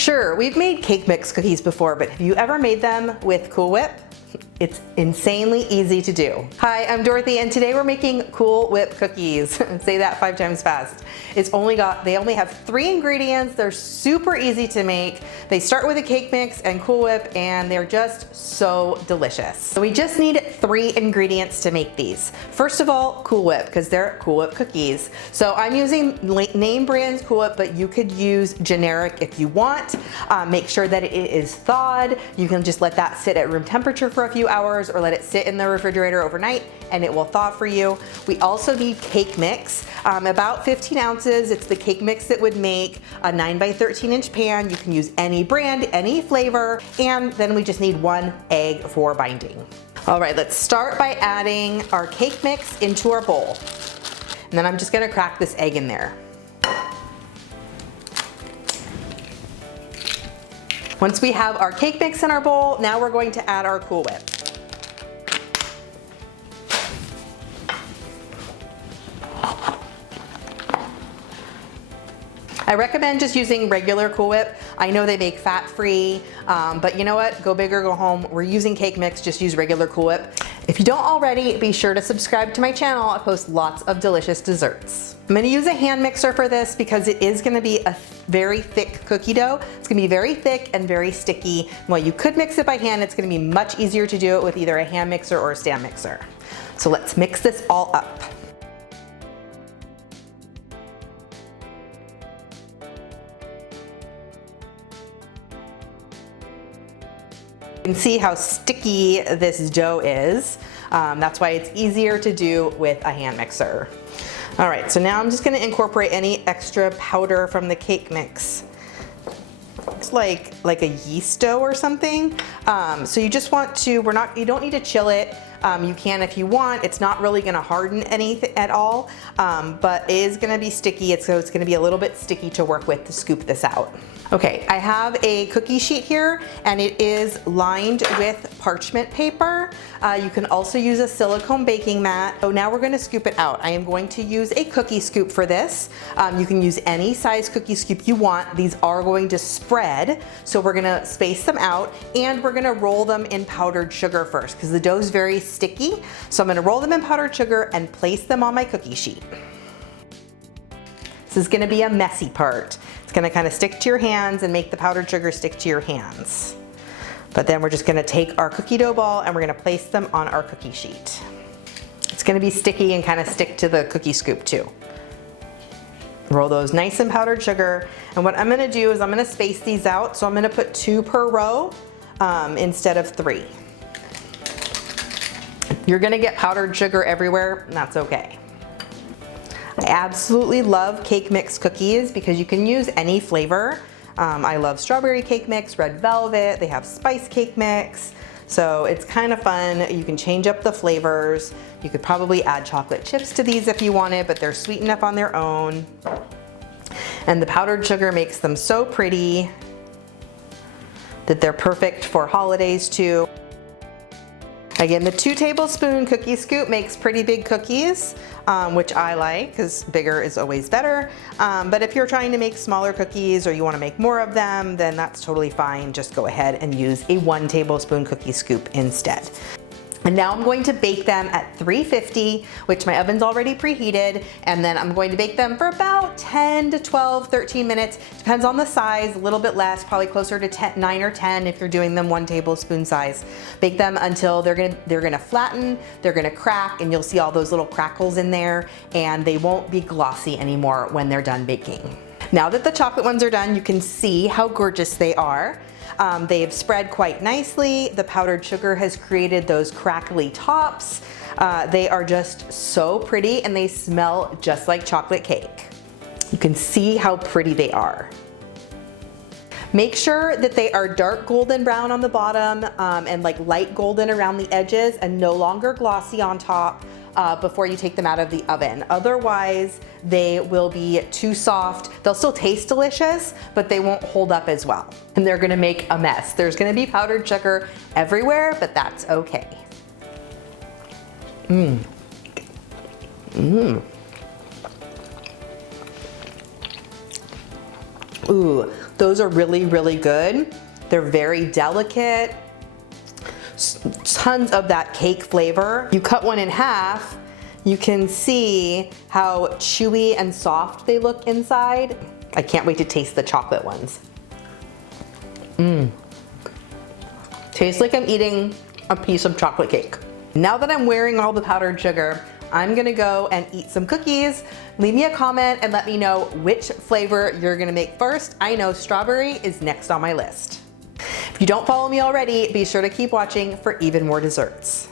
Sure, we've made cake mix cookies before, but have you ever made them with Cool Whip? It's insanely easy to do. Hi, I'm Dorothy, and today we're making Cool Whip cookies. Say that 5 times fast. They only have 3 ingredients. They're super easy to make. They start with a cake mix and Cool Whip, and they're just so delicious. So we just need 3 ingredients to make these. First of all, Cool Whip, because they're Cool Whip cookies. So I'm using name brand Cool Whip, but you could use generic if you want. Make sure that it is thawed. You can just let that sit at room temperature for a few hours, or let it sit in the refrigerator overnight and it will thaw for you. We also need cake mix, about 15 ounces. It's the cake mix that would make a 9 by 13 inch pan. You can use any brand, any flavor, and then we just need 1 egg for binding. All right, let's start by adding our cake mix into our bowl. And then I'm just gonna crack this egg in there. Once we have our cake mix in our bowl, now we're going to add our Cool Whip. I recommend just using regular Cool Whip. I know they make fat-free, but you know what? Go big or go home. We're using cake mix, just use regular Cool Whip. If you don't already, be sure to subscribe to my channel. I post lots of delicious desserts. I'm gonna use a hand mixer for this because it is gonna be a very thick cookie dough. It's gonna be very thick and very sticky. While you could mix it by hand, it's gonna be much easier to do it with either a hand mixer or a stand mixer. So let's mix this all up. You can see how sticky this dough is. That's why it's easier to do with a hand mixer. All right, so now I'm just gonna incorporate any extra powder from the cake mix. It's like a yeast dough or something. So you just want to, you don't need to chill it. You can if you want. It's not really gonna harden anything at all, but it is gonna be sticky. So it's gonna be a little bit sticky to work with to scoop this out. Okay, I have a cookie sheet here, and it is lined with parchment paper. You can also use a silicone baking mat. So now we're gonna scoop it out. I am going to use a cookie scoop for this. You can use any size cookie scoop you want. These are going to spread, so we're gonna space them out, and we're gonna roll them in powdered sugar first, because the dough is very sticky. So I'm gonna roll them in powdered sugar and place them on my cookie sheet. This is gonna be a messy part. It's gonna kind of stick to your hands and make the powdered sugar stick to your hands. But then we're just gonna take our cookie dough ball and we're gonna place them on our cookie sheet. It's gonna be sticky and kind of stick to the cookie scoop too. Roll those nice in powdered sugar. And what I'm gonna do is I'm gonna space these out. So I'm gonna put 2 per row instead of 3. You're gonna get powdered sugar everywhere, and that's okay. I absolutely love cake mix cookies because you can use any flavor. I love strawberry cake mix, red velvet, they have spice cake mix. So it's kind of fun. You can change up the flavors. You could probably add chocolate chips to these if you wanted, but they're sweet enough on their own. And the powdered sugar makes them so pretty that they're perfect for holidays too. Again, the 2 tablespoon cookie scoop makes pretty big cookies, which I like because bigger is always better. But if you're trying to make smaller cookies or you want to make more of them, then that's totally fine. Just go ahead and use a 1 tablespoon cookie scoop instead. And now I'm going to bake them at 350, which my oven's already preheated, and then I'm going to bake them for about 10 to 12, 13 minutes. Depends on the size, a little bit less, probably closer to 9 or 10 if you're doing them 1 tablespoon size. Bake them until they're gonna flatten, they're gonna crack, and you'll see all those little crackles in there, and they won't be glossy anymore when they're done baking. Now that the chocolate ones are done, you can see how gorgeous they are. They've spread quite nicely. The powdered sugar has created those crackly tops. They are just so pretty, and they smell just like chocolate cake. You can see how pretty they are. Make sure that they are dark golden brown on the bottom and like light golden around the edges and no longer glossy on top before you take them out of the oven. Otherwise, they will be too soft. They'll still taste delicious, but they won't hold up as well. And they're gonna make a mess. There's gonna be powdered sugar everywhere, but that's okay. Ooh, those are really, really good. They're very delicate. Tons of that cake flavor. You cut one in half, you can see how chewy and soft they look inside. I can't wait to taste the chocolate ones. Tastes like I'm eating a piece of chocolate cake. Now that I'm wearing all the powdered sugar, I'm gonna go and eat some cookies. Leave me a comment and let me know which flavor you're gonna make first. I know strawberry is next on my list. If you don't follow me already, be sure to keep watching for even more desserts.